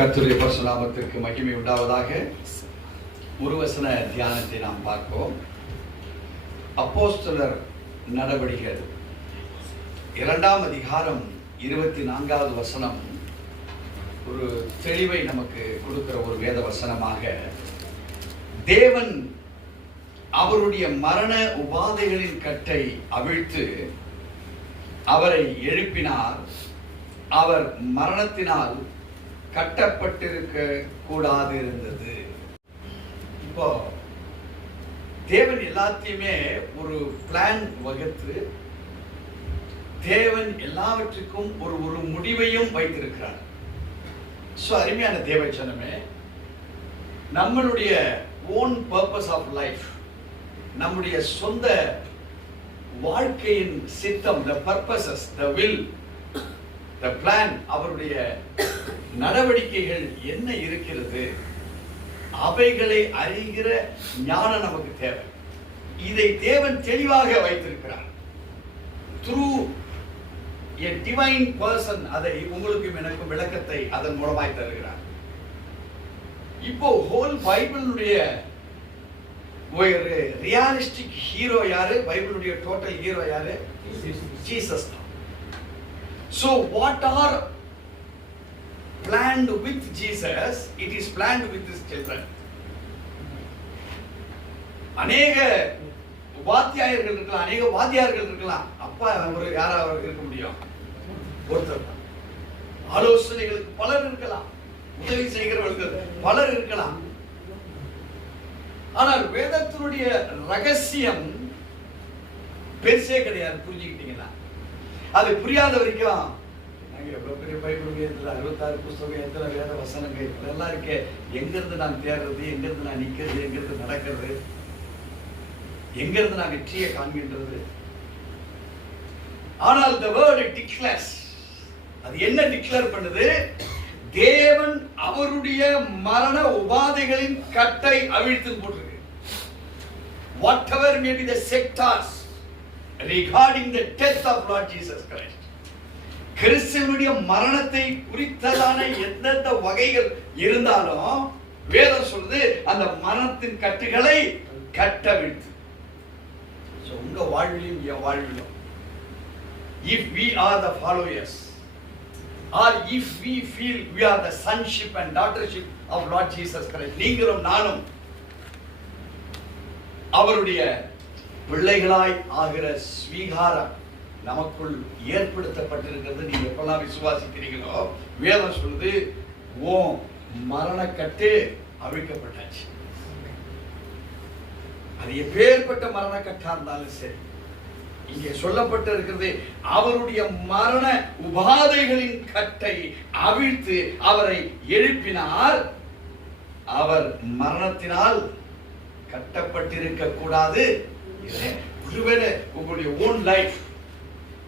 கர்த்தருடைய பரிசுத்த நாமத்திற்கு மகிமை உண்டாவதாக. ஒரு வசன தியானத்தை நாம் பார்ப்போம். அப்போஸ்தலர் நடவடிக்கைகள் 2ஆம் அதிகாரம் 24வது வசனம் ஒரு தெளிவை நமக்கு கொடுக்கிற ஒரு வேத வசனமாக, தேவன் அவருடைய மரண உபாதைகளின் கட்டை அவிழ்த்து அவரை எழுப்பினார். அவர் மரணத்தினால் கட்டப்பட்டிருக்க கூடாது இருந்தது. இப்போ தேவன் எல்லாத்தையுமே ஒரு பிளான் வகுத்து தேவன் எல்லாவற்றுக்கும் ஒரு முடிவையும் வைத்திருக்கிறார். அருமையான தேவச்சனமே, நம்மளுடைய ஓன் பர்பஸ் ஆஃப் லைஃப், நம்முடைய சொந்த வாழ்க்கையின் சித்தம், the purposes, the will, the plan, அவருடைய நடவடிக்கைகள் என்ன இருக்கிறது, அவைகளை அறிகிற ஞானம் நமக்கு தேவை. இதை தேவன் தெளிவாக வைத்திருக்கிறார். through a divine person அதை உங்களுக்கும் எனக்கும் விளக்கத்தை அதன் மூலமாய் தருகிறார். இப்போ ஹோல் பைபிளுடைய ஒரு ரியலிஸ்டிக் ஹீரோ யாரு? பைபிளுடைய டோட்டல் ஹீரோ யாரு? Jesus. So what are planned with Jesus, it is planned with his children. அநேக வாத்தியாயர்கள் இருக்கலாம், அநேக வாத்தியார்கள் இருக்கலாம். அப்பா ஒரு யாரா இருக்க முடியும்? ஒருத்தர். ஆலோசனைகளுக்கு பலர் இருக்கலாம், உதவி செய்கிறவர்கள் பலர் இருக்கலாம். ஆனால் வேதத்தினுடைய ரகசியம் பெருசே கிடையாது. புரிஞ்சுக்கிட்டீங்களா? அது புரியாத வரைக்கும் எவ்வளவு பெரிய பைபிள் 66 புஸ்தகம், எத்தனை வேத வசனங்கள் இதெல்லாம் இருக்கே, எங்கிருந்து நான் தேடுறது, எங்கிருந்து நான் நிக்கிறது, எங்கிருந்து நடக்கிறது, எங்கிருந்து நான் வெற்றியை காண்கின்றது? ஆனால் the word declares, அது என்ன டிக்ளேர் பண்ணுது? தேவன் அவருடைய மரண உபாதைகளின் கட்டை அவிழ்த்து போட்டிருக்கு. whatever may be the sectors regarding the death of Lord Jesus Christ, கிறிஸ்துவனுடைய மரணத்தை குறித்ததான எந்தெந்த வகைகள் இருந்தாலும் வேதம் சொல்லுது அந்த மரணத்தின் கட்டுகளை கட்டவிழ்த்து. உங்க வாழ்விலும் என் வாழ்விலும், if we are the followers or if we feel we are the sonship and daughtership of Lord Jesus Christ, நீங்களும் நானும் அவருடைய பிள்ளைகளாய் ஆகிற ஸ்வீகாரம் நமக்குள் ஏற்படுத்தப்பட்டிருக்கிறது. நீங்க எப்பெல்லாம் விசுவாசிக்கிறீங்களோ வேதம் சொல்லுது, ஓ மரணக்கட்டு அவிழ்க்கப்பட்டாச்சு. அது எப்பேற்பட்ட மரணக்கட்டா இருந்தாலும் சரி, இங்கே சொல்லப்பட்டு இருக்கிறது அவருடைய மரண உபாதைகளின் கட்டை அவிழ்த்து அவரை எழுப்பினார். அவர் மரணத்தினால் கட்டப்பட்டிருக்க கூடாது. ஒருவேளை உங்களுடைய ஓன் லைஃப்,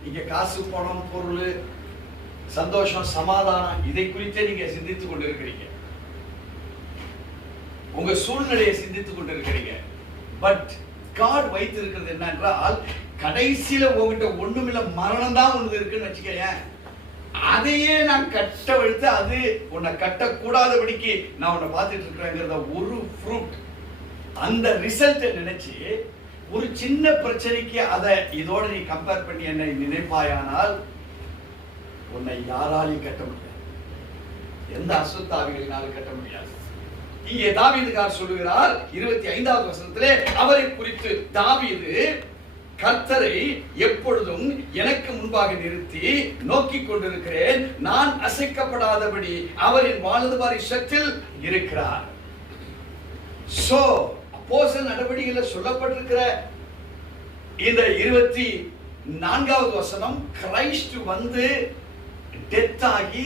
நீங்க காசு, பணம், பொருள், சந்தோஷம், சமாதானம், இதை குறித்தே நீங்க சிந்தித்துக் கொண்டிருக்கிறீங்க, உங்க சூழ்நிலையை சிந்தித்துக் கொண்டிருக்கிறீங்க. பட் காட் வைத்திருக்கிறது என்னென்றால், கடைசியில உங்ககிட்ட ஒண்ணுமில்ல, மரணம் தான் ஒண்ணு இருக்குன்னு வச்சுக்கேன், அதையே நான் கட்டவிழ்த்து அது உன்னை கட்டக்கூடாதபடிக்கு நான் உன்னை பார்த்துட்டு இருக்கிறேங்கிறத ஒரு ஃப்ரூட், அந்த ரிசல்ட்டை நினைச்சு ஒரு சின்ன பிரச்சனைக்கு அதை இதோட நீ கம்பேர் பண்ணி என்னை நினைப்பாயானால் உன்னை யாராலையும் கட்ட முடியாது, எந்த அசுத்தாவிகளினாலும் கட்ட முடியாது. இங்கே தாவீதுக்கார் சொல்லுகிறார் 25வது வசனத்திலே, அவரை குறித்து தாவீது, கர்த்தரை எப்பொழுதும் எனக்கு முன்பாக நிறுத்தி நோக்கிக் கொண்டிருக்கிறேன், நான் அசைக்கப்படாதபடி அவரின் வலது பாரிசத்தில் இருக்கிறார். சோ அப்போஸ்தலர் நடவடிக்கையில் சொல்லப்பட்டிருக்கிற இந்த 24வது வசனம், கிரைஸ்ட் வந்து டெத் ஆகி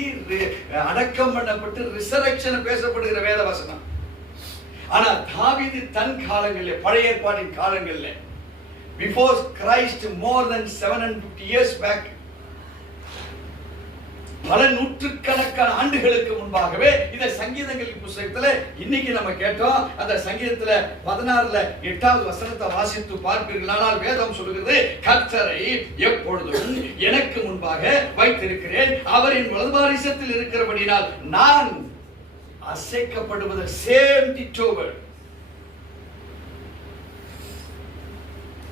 அடக்கம் பண்ணப்பட்டு ரிசரக்ஷன் பேசப்படுகிற வேத வசனம். ஆனா தாவீது தன் காலங்களில், பழைய ஏற்பாட்டின் காலங்களில், பிஃபோர் கிரைஸ்ட், மோர் தென் 750 years பேக், பல நூற்றுக்கணக்கான ஆண்டுகளுக்கு முன்பாகவே இந்த சங்கீதங்களின் புத்தகத்துல இன்னைக்கு நம்ம கேட்டோம். அந்த சங்கீதத்துல 16ல 8வது வசனத்தை வாசித்து பார்ப்பீர்களானால் வேதம் சொல்லுகிறது, கர்த்தரை எப்பொழுதும் எனக்கு முன்பாக வைத்திருக்கிறேன், அவரின் வலது பாரிசத்தில் இருக்கிறபடினால் நான் அசைக்கப்படுவது சேம் டிட்டோவர்.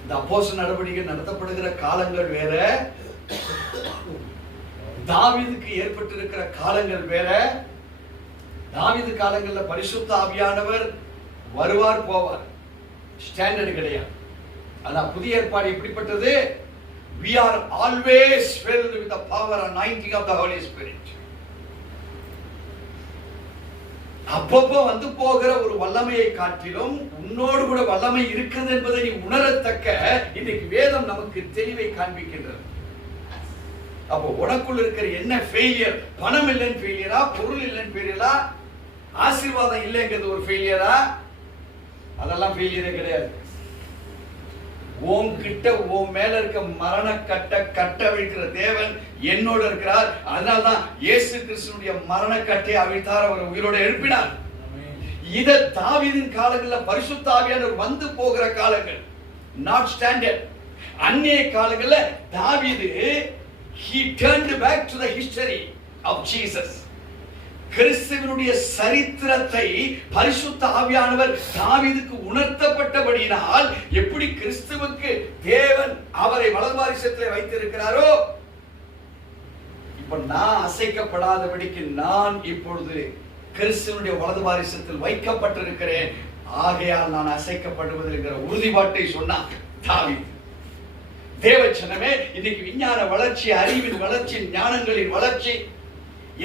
இந்த அப்போஸ்தலர் நடவடிக்கை நடத்தப்படுகிற காலங்கள் வேற, தாவீதுக்கு ஏற்பட்டிருக்கிற காலங்கள் வேற. தாவீது காலங்கள்ல பரிசுத்த ஆவியானவர் வருவார் போவார், ஸ்டாண்டர்ட் கிடையாது. ஆனா புதிய ஏற்பாடு எப்படிப்பட்டது? We are always filled with the power and anointing of the Holy Spirit. அப்பப்போ வந்து போகிற ஒரு வல்லமையை காட்டிலும் உன்னோடு கூட வல்லமை இருக்குது என்பதை நீ உணரத்தக்க இன்னைக்கு வேதம் நமக்கு தெளிவை காண்பிக்கின்றது. அப்போ உனக்குள்ள இருக்கிற என்ன ஃபெயிலியர்? பணம் இல்லைன்னு ஃபெயிலியரா? பொருள் இல்லைன்னு ஃபெயிலியரா? ஆசீர்வாதம் இல்லைங்கிறது ஒரு ஃபெயிலியரா? அதெல்லாம் ஃபெயிலியரே கிடையாது. உன்கிட்ட உன் மேல இருக்க மரண கட்ட வைக்கிற தேவன் என்னோட இருக்கிறார். அதனால்தான் இயேசு கிறிஸ்துவினுடைய மரண கட்டை அவிழ்த்தார், அவர் உயிரோட எழுப்பினார். இத தாவீதின் காலங்கள்ல பரிசுத்த ஆவியானவர் வந்து போகிற காலங்கள், நாட் ஸ்டாண்டர்ட். அன்னைய காலங்கள்ல தாவீது he turned back to the history of Jesus. கிறிஸ்துவினுடைய சரித்திரத்தை பரிசுத்த ஆவியானவர் தாவீதுக்கு உணர்த்தப்பட்டபடியினால் எப்படி கிறிஸ்துவுக்கு தேவன் அவரை வலது வாரிசத்திலே வைத்திருக்கிறாரோ, இப்ப நான் அசைக்கப்படாதபடிக்கு நான் இப்பொழுது கிறிஸ்துவனுடைய வலது வாரிசத்தில் வைக்கப்பட்டிருக்கிறேன், ஆகையால் நான் அசைக்கப்படுவதில்லைங்கிற உறுதிப்பாட்டை சொன்னான் தாவீது. தேவச்சனமே, இன்னைக்கு விஞ்ஞான வளர்ச்சி, அறிவின் வளர்ச்சி, ஞானங்களின் வளர்ச்சி,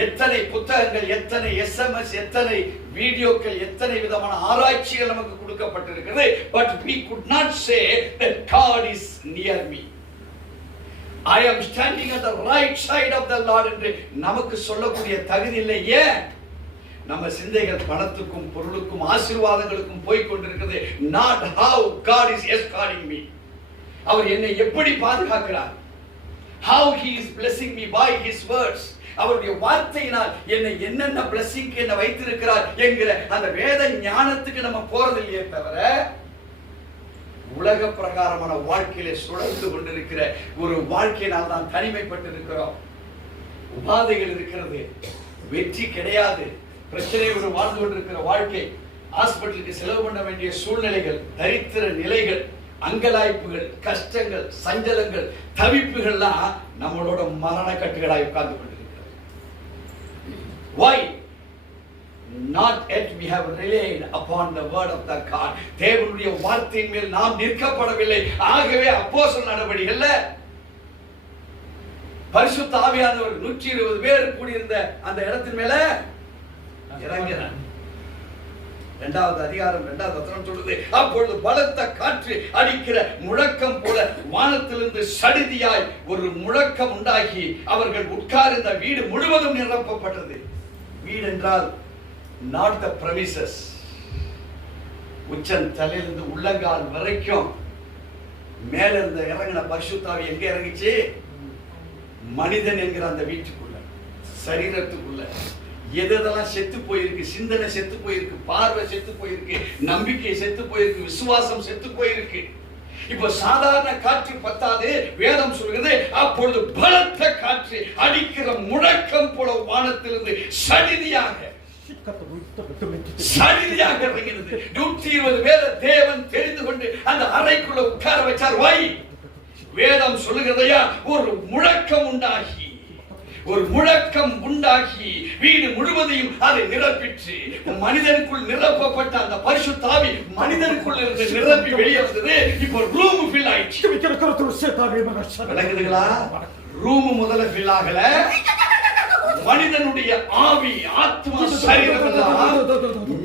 எத்தனை புத்தகங்கள், எத்தனை SMS, எத்தனை வீடியோக்கள், எத்தனை விதமான ஆராய்ச்சிகள் நமக்கு கொடுக்கப்பட்டிருக்கிறது. But we could not say that God is near me. I am standing at the right side of the Lord என்று நமக்கு சொல்லக்கூடிய தகுதி இல்லை. ஏன்? நம்ம சிந்தைகள் பணத்துக்கும் பொருளுக்கும் ஆசீர்வாதங்களுக்கும் போய் கொண்டிருக்கிறது. Not how God is escorting me. அவர் என்னை எப்படி பாதுகாக்கிறார்? How he is blessing me by his words. அவருடைய வார்த்தையினால் என்னை என்னென்ன blessing என்ன வைத்திருக்கிறார் என்கிற அந்த வேத ஞானத்துக்கு நம்ம போறதில்லையே தவிர, உலக பிரகாரமான வாழ்க்கையிலே சுழந்து கொண்டிருக்கிற ஒரு வாழ்க்கையினால் தான் தனிமைப்பட்டு இருக்கிறோம். உபாதைகள் இருக்கிறது, வெற்றி கிடையாது, பிரச்சனையோடு வாழ்ந்து கொண்டிருக்கிற வாழ்க்கை, ஹாஸ்பிட்டலுக்கு செலவு பண்ண வேண்டிய சூழ்நிலைகள், தரித்திர நிலைகள், அங்கலாய்ப்புகள், கஷ்டங்கள், சஞ்சலங்கள், தவிப்புகள்லாம் நம்மளோட மரண கட்டுகளாய் உட்கார்ந்து கொண்டிருக்கிறது. Why? Not yet we have relied upon the word of the God. தேவனுடைய வார்த்தையின் மேல் நாம் நிற்கப்படவில்லை. ஆகவே அப்போஸ்தலர் நடவடிக்கைகள்ல பரிசுத்த ஆவியானவர் 120 பேர் கூடியிருந்த அந்த இடத்தின் மேல இறங்கினார். 2வது அதிகாரம் 2வது வசனம் சொல்லுது, அப்பொழுது பலத்த காற்று அடிக்கிற முழக்கம் போல வானத்திலிருந்து சடிதியாய் ஒரு முழக்கம் உண்டாகி அவர்கள் உட்கார்ந்த வீடு முழுவதும் நிரப்பப்பட்டது. வீடு என்றால் not the premises. உச்சன் தலையிலிருந்து உள்ளங்கால் வரைக்கும் மேல இருந்து இறங்கின பரிசுத்த ஆவி எங்க இறங்கிச்சு? மனிதன் என்கிற அந்த வீட்டுக்குள்ள, சரீரத்துக்குள்ள. எதெல்லாம் செத்து போயிருக்கு? சிந்தனை செத்து போயிருக்கு, பார்வை செத்து போயிருக்கு, நம்பிக்கை செத்து போயிருக்கு, விசுவாசம் செத்து போயிருக்கு. இப்ப சாதாரண காற்று பத்தாது, வேதம் சொல்கிறது அப்பொழுது பலத்த காற்று அடிக்கிற முழக்கம் போல வானத்திலிருந்து சடிதியாக இறங்கினது. 120 பேரை தேவன் தெரிந்து கொண்டு அந்த அறைக்குள்ள உட்கார வச்சார். வாய் வேதம் சொல்லுகிறதையா, ஒரு முழக்கம் உண்டாகி வீடு முழுவதையும் அதை நிரப்பிற்று. மனிதனுக்குள் நிரப்பப்பட்ட அந்த பரிசுத்த ஆவி மனிதனுக்குள் இருந்து நிரப்பி வெளியே வந்தது. இப்போ ரூம் ஃபில் ஆயிடுச்சு. விளங்குதுங்களா? ரூம் முதல்ல ஃபில் ஆகல, மனிதனுடைய ஆவி, ஆத்மா, சரீரம்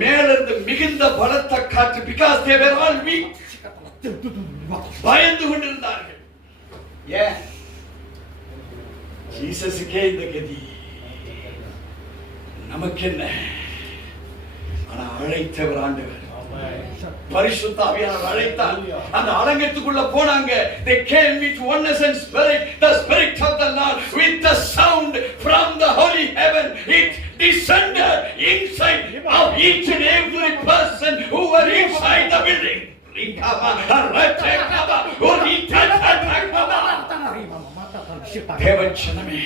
மேல இருந்து மிகுந்த பலத்த காற்று. because they were all weak, பயந்து கொண்டிருந்தார்கள். ஏன்? ஜீசஸுக்கே இந்த கதி, நமக்கு என்ன? ஆனா அழைத்தவர் ஆண்டவர், பரிசுத்த ஆவியானவர் அழைத்தார். அந்த அரங்கத்துக்குள்ள போனாங்க. they came with oneness and spirit, the spirit of the Lord with the sound from the holy heaven. It descended inside of each and every person who were inside the building. தேவச்சனமே,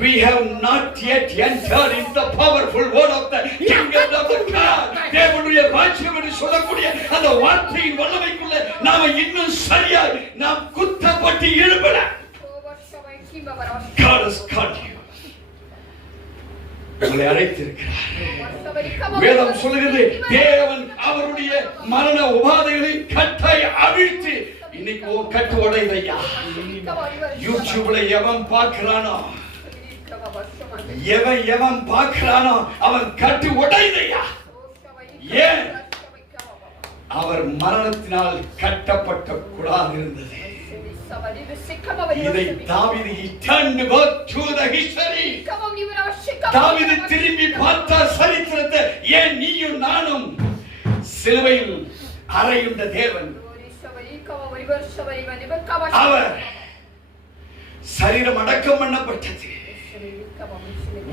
we have not yet entered into the powerful word of the kingdom of the God. தேவனுடைய ராஜ்யம் என்று சொல்லக்கூடிய அந்த வார்த்தையின் வல்லமைக்குள்ள நாம இன்னும் சரியாய் நாம் குத்தப்பட்டு எழும்பல. God has called you. உங்களை அழைத்திருக்கிறார். வேதம் சொல்லுகிறது தேவன் அவருடைய மரண உபாதைகளை கட்டை அவிழ்த்து இன்னைக்கு கட்டு உடையதையா. யூடியூப்ல எவன் பார்க்கிறானோ எவன் பார்க்கிறானோ அவன் கட்டு உடையதையா. ஏன்? அவர் மரணத்தினால் கட்டப்பட்ட குடாக இருந்தது. இதை தாவீது turned back to the history. தாவீது திரும்பி பார்த்த சரித்திரத்தை ஏன் நீயும் நானும் சிலுவையில் அறையுண்ட தேவன் அவர் சரீரம் அடக்கம் பண்ணப்பட்டது,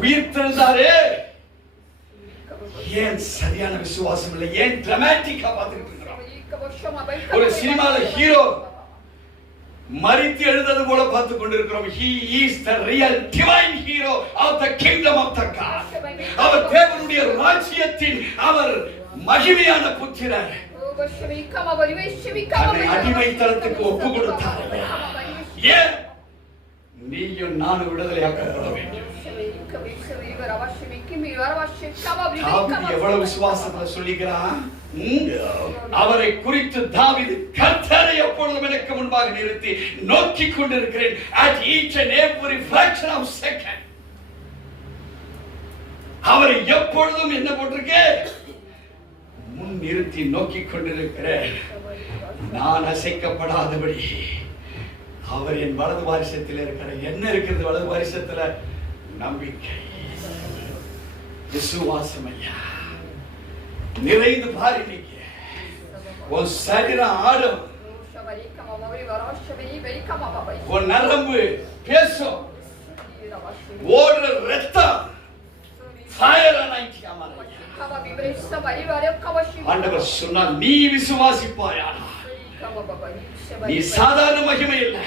உயிர் தெழுந்தாரே. ஏன் சரியான விசுவாசம் இல்லை? ஏன் டிராமாட்டிக்கா பார்த்துட்டு இருக்கிறோம்? ஒரு சினிமால ஹீரோ மரித்து எழுந்தது போல பார்த்து கொண்டிருக்கிறோம். He is the real divine hero of the kingdom of the God. அவர் தேவனுடைய ராஜ்யத்தின் அவர் மகிமையான புத்திரர். அடிமைத்தனத்துக்கு ஒப்பு கொடுத்தார். ஏன்? நீயும் நானும் விடுதலையாக்கப்பட வேண்டும். எவ்வளவு விசுவாசத்துல சொல்லிக்கிறான். அவரை குறித்து தாவீது கர்த்தரை எப்பொழுதும் எனக்கு முன்பாக நிறுத்தி நோக்கிக் கொண்டிருக்கிறேன். at each and every fraction of second அவரை எப்பொழுதும் என்ன போட்டிருக்கே முன் நிறுத்தி நோக்கிக் கொண்டிருக்கிறேன். நான் அசைக்கப்படாதபடி அவர் என் வலது வாரிசத்தில் இருக்கிறார். என்ன இருக்கிறது வலது வாரிசத்துல? நம்பிக்கை, விசுவாசம். ஐயா நிறைந்து பாரு. இன்னைக்கு உன் சரீரம் ஆடும், உன் நரம்பு பேசும், ஓடுற ரத்தம் ஆண்டவர் சொன்னார், நீ விசுவாசிப்பாயா? நீ சாதாரண மகிமை இல்லை,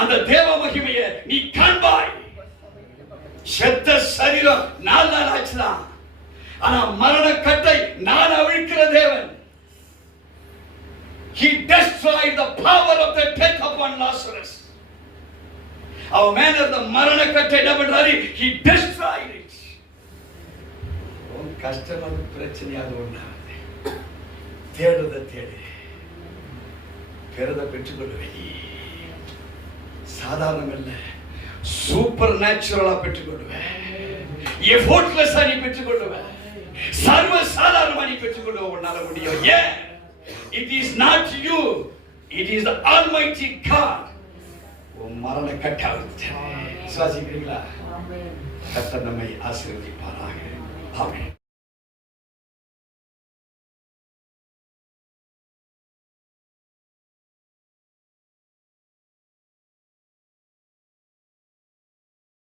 அந்த தேவ மகிமையை நீ காண்பாய். செத்த சரீரம் 4 நாள் ஆச்சுதான், ஆனா மரண கட்டை நான் அவிழ்க்கிற தேவன். He destroyed the power of the death upon Lazarus. அவன் மேல இருந்த மரண கட்டை என்ன பண்றாரு? He destroyed it. உன் கஷ்டம் பிரச்சனையாக ஒன்றாவது தேடுத தேடு, பெறுத பெற்றுக்கொள்ளுவை. சாதாரணம் இல்ல, சூப்பர் நேச்சுரலா பெற்றுக்கொள்ளுவேன். எஃபோர்ட்லெஸ்ஸா நீ பெற்றுக்கொள்ளுவேன். சர்வ சாதாரணமா நீ பெற்றுக்கொள்ளுவ. உன்னால முடியும். ஏன்? It is not you, it is the Almighty God. உன் மரண கட்டாவது விசுவாசிக்கிறீங்களா? கர்த்தர் நம்மை ஆசீர்வதிப்பாராக. ஆமென்.